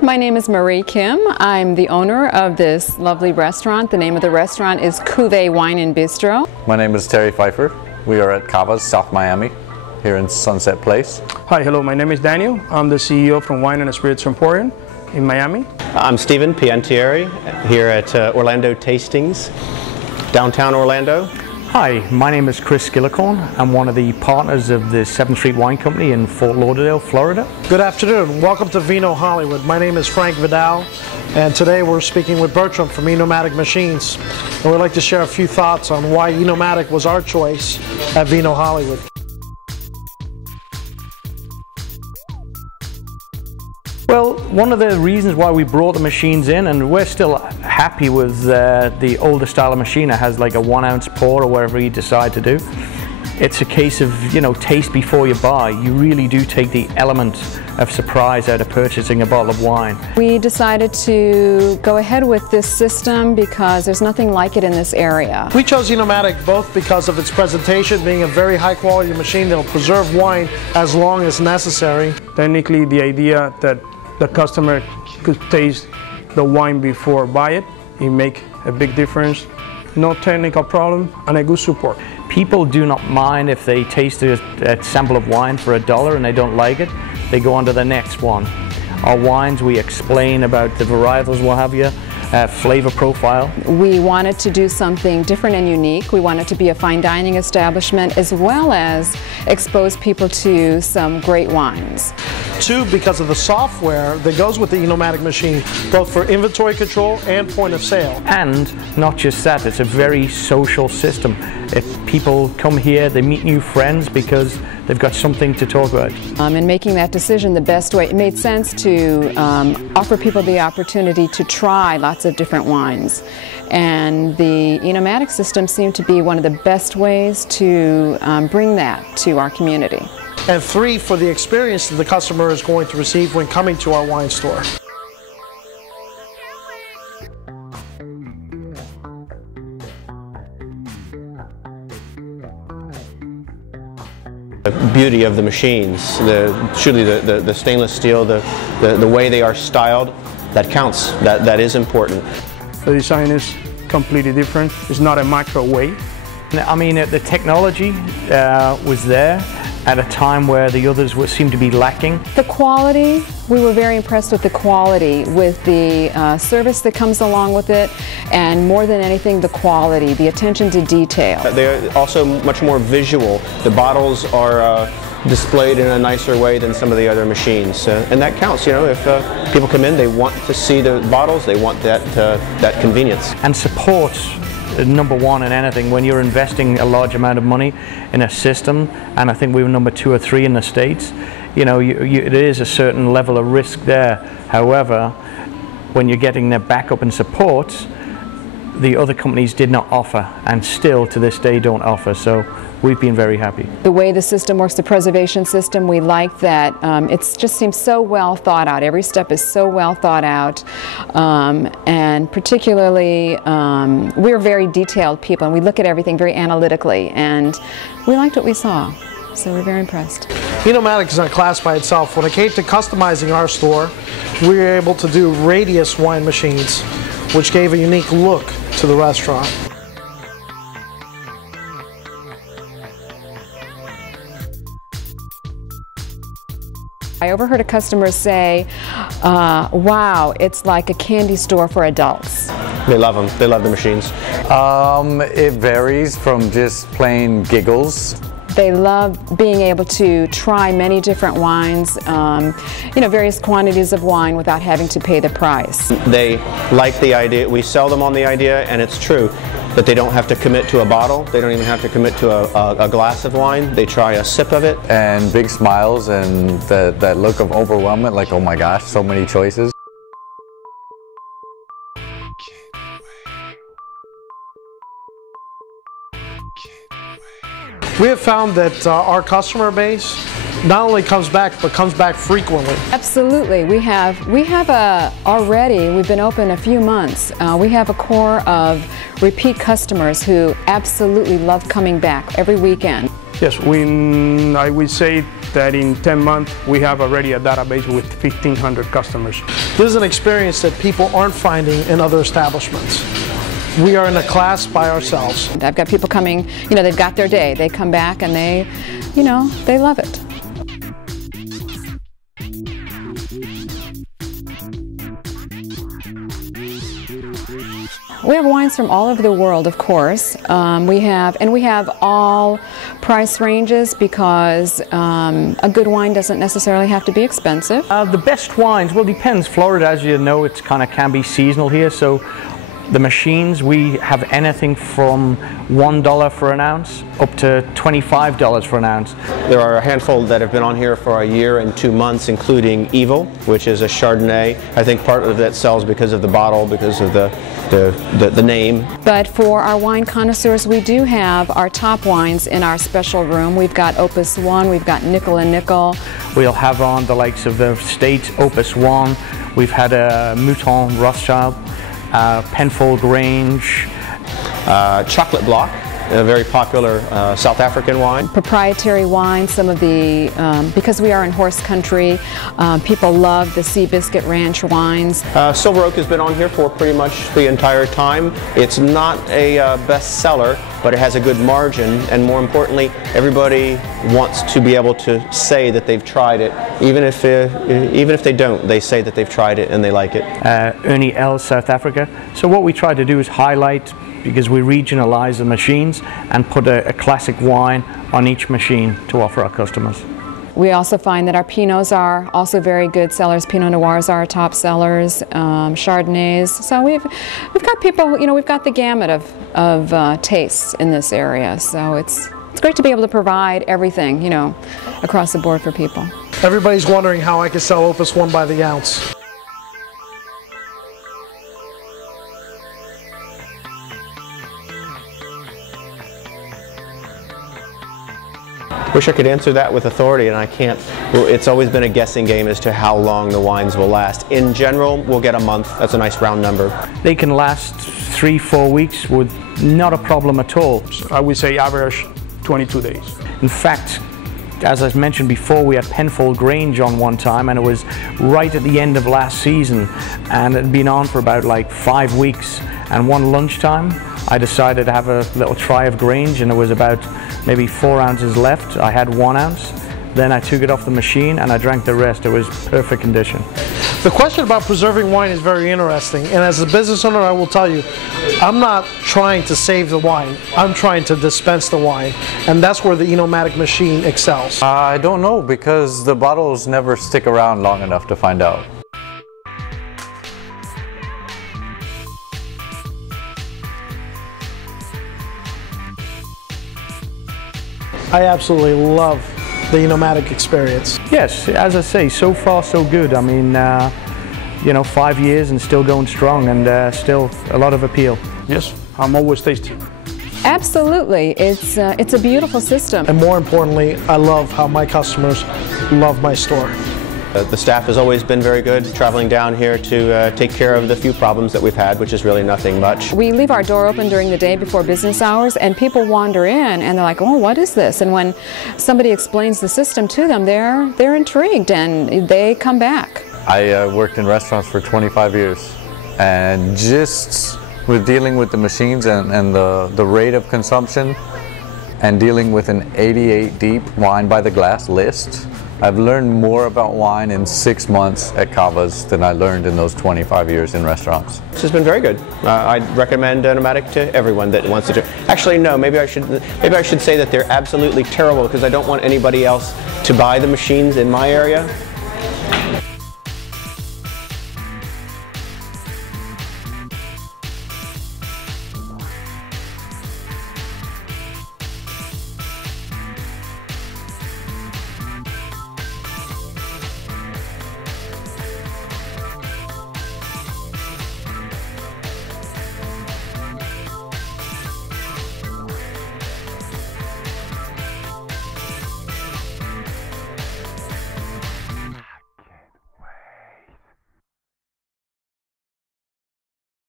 My name is Marie Kim. I'm the owner of this lovely restaurant. The name of the restaurant is Cuvée Wine and Bistro. My name is Terry Pfeiffer. We are at Cava's, South Miami, here in Sunset Place. Hi, hello, my name is Daniel. I'm the CEO from Wine and Spirits Emporium in Miami. I'm Stephen Piantieri here at Orlando Tastings, downtown Orlando. Hi, my name is Chris Skillicorn. I'm one of the partners of the 7th Street Wine Company in Fort Lauderdale, Florida. Good afternoon. Welcome to Vino Hollywood. My name is Frank Vidal, and today we're speaking with Bertram from Enomatic Machines. And we'd like to share a few thoughts on why Enomatic was our choice at Vino Hollywood. Well, one of the reasons why we brought the machines in, and we're still happy with the older style of machine that has like a 1 ounce pour or whatever you decide to do. It's a case of, you know, taste before you buy. You really do take the element of surprise out of purchasing a bottle of wine. We decided to go ahead with this system because there's nothing like it in this area. We chose Enomatic both because of its presentation, being a very high quality machine that will preserve wine as long as necessary. Technically, the idea that the customer could taste the wine before buy it, it make a big difference. No technical problem and a good support. People do not mind if they taste a sample of wine for $1 and they don't like it. They go on to the next one. Our wines, we explain about the varietals, what have you, flavor profile. We wanted to do something different and unique. We wanted to be a fine dining establishment as well as expose people to some great wines. Two, because of the software that goes with the Enomatic machine, both for inventory control and point of sale. And not just that, it's a very social system. If people come here, they meet new friends because they've got something to talk about. In making that decision the best way, it made sense to offer people the opportunity to try lots of different wines. And the Enomatic system seemed to be one of the best ways to bring that to our community. And three, for the experience that the customer is going to receive when coming to our wine store. The beauty of the machines, truly the stainless steel, the way they are styled, that counts, that is important. The design is completely different. It's not a microwave. I mean, the technology was there at a time where the others seemed to be lacking. The quality, we were very impressed with the quality, with the service that comes along with it, and more than anything, the quality, the attention to detail. They're also much more visual. The bottles are displayed in a nicer way than some of the other machines, and that counts. You know, if people come in, they want to see the bottles, they want that convenience. And support, number one in anything. When you're investing a large amount of money in a system, and I think we were number 2 or 3 in the States, you know, it is a certain level of risk there. However, when you're getting their backup and support, the other companies did not offer, and still to this day don't offer, so we've been very happy. The way the system works, the preservation system, we like that it just seems so well thought out. Every step is so well thought out, and particularly we're very detailed people, and we look at everything very analytically, and we liked what we saw, so we're very impressed. Enomatic is not a class by itself. When it came to customizing our store, we were able to do radius wine machines, which gave a unique look to the restaurant. I overheard a customer say, wow, it's like a candy store for adults. They love them. They love the machines. It varies from just plain giggles. They love being able to try many different wines, you know, various quantities of wine without having to pay the price. They like the idea. We sell them on the idea, and it's true that they don't have to commit to a bottle. They don't even have to commit to a glass of wine. They try a sip of it. And big smiles and that look of overwhelmment, like, oh my gosh, so many choices. We have found that our customer base not only comes back, but comes back frequently. Absolutely. We have already, we've been open a few months, we have a core of repeat customers who absolutely love coming back every weekend. Yes, I would say that in 10 months we have already a database with 1,500 customers. This is an experience that people aren't finding in other establishments. We are in a class by ourselves. I've got people coming, they've got their day. They come back and they love it. We have wines from all over the world, of course. We have all price ranges because a good wine doesn't necessarily have to be expensive. The best wines, well, depends. Florida, as you know, it can be seasonal here. So the machines, we have anything from $1 for an ounce up to $25 for an ounce. There are a handful that have been on here for a year and 2 months, including Evil, which is a Chardonnay. I think part of that sells because of the bottle, because of the name. But for our wine connoisseurs, we do have our top wines in our special room. We've got Opus 1, we've got Nickel and Nickel. We'll have on the likes of the States Opus 1, we've had a Mouton Rothschild, Penfold Grange, Chocolate Block, a very popular South African wine. Proprietary wine, some of the, because we are in horse country, people love the Seabiscuit Ranch wines. Silver Oak has been on here for pretty much the entire time. It's not a bestseller, but it has a good margin, and more importantly, everybody wants to be able to say that they've tried it. Even if they don't, they say that they've tried it and they like it. Ernie L, South Africa. So what we try to do is highlight, because we regionalize the machines, and put a classic wine on each machine to offer our customers. We also find that our Pinots are also very good sellers. Pinot Noirs are our top sellers, Chardonnays. So we've got people, we've got the gamut of tastes in this area. So it's great to be able to provide everything, across the board for people. Everybody's wondering how I can sell Opus 1 by the ounce. Wish I could answer that with authority, and I can't. It's always been a guessing game as to how long the wines will last. In general, we'll get a month. That's a nice round number. They can last 3-4 weeks with not a problem at all. I would say average 22 days. In fact, as I mentioned before, we had Penfold Grange on one time, and it was right at the end of last season, and it had been on for about 5 weeks. And one lunchtime, I decided to have a little try of Grange, and it was about maybe 4 ounces left. I had 1 ounce. Then I took it off the machine and I drank the rest. It was perfect condition. The question about preserving wine is very interesting, and as a business owner I will tell you, I'm not trying to save the wine, I'm trying to dispense the wine, and that's where the Enomatic machine excels. I don't know, because the bottles never stick around long enough to find out. I absolutely love the Enomatic experience. Yes, as I say, so far so good. I mean, 5 years and still going strong, and still a lot of appeal. Yes, I'm always tasty. Absolutely, it's a beautiful system. And more importantly, I love how my customers love my store. The staff has always been very good, traveling down here to take care of the few problems that we've had, which is really nothing much. We leave our door open during the day before business hours, and people wander in and they're like, oh, what is this? And when somebody explains the system to them, they're intrigued and they come back. I worked in restaurants for 25 years, and just with dealing with the machines and the rate of consumption, and dealing with an 88 deep wine by the glass list, I've learned more about wine in 6 months at Cava's than I learned in those 25 years in restaurants. This has been very good. I'd recommend Enomatic to everyone that wants to do. Actually, no. Maybe I should say that they're absolutely terrible, because I don't want anybody else to buy the machines in my area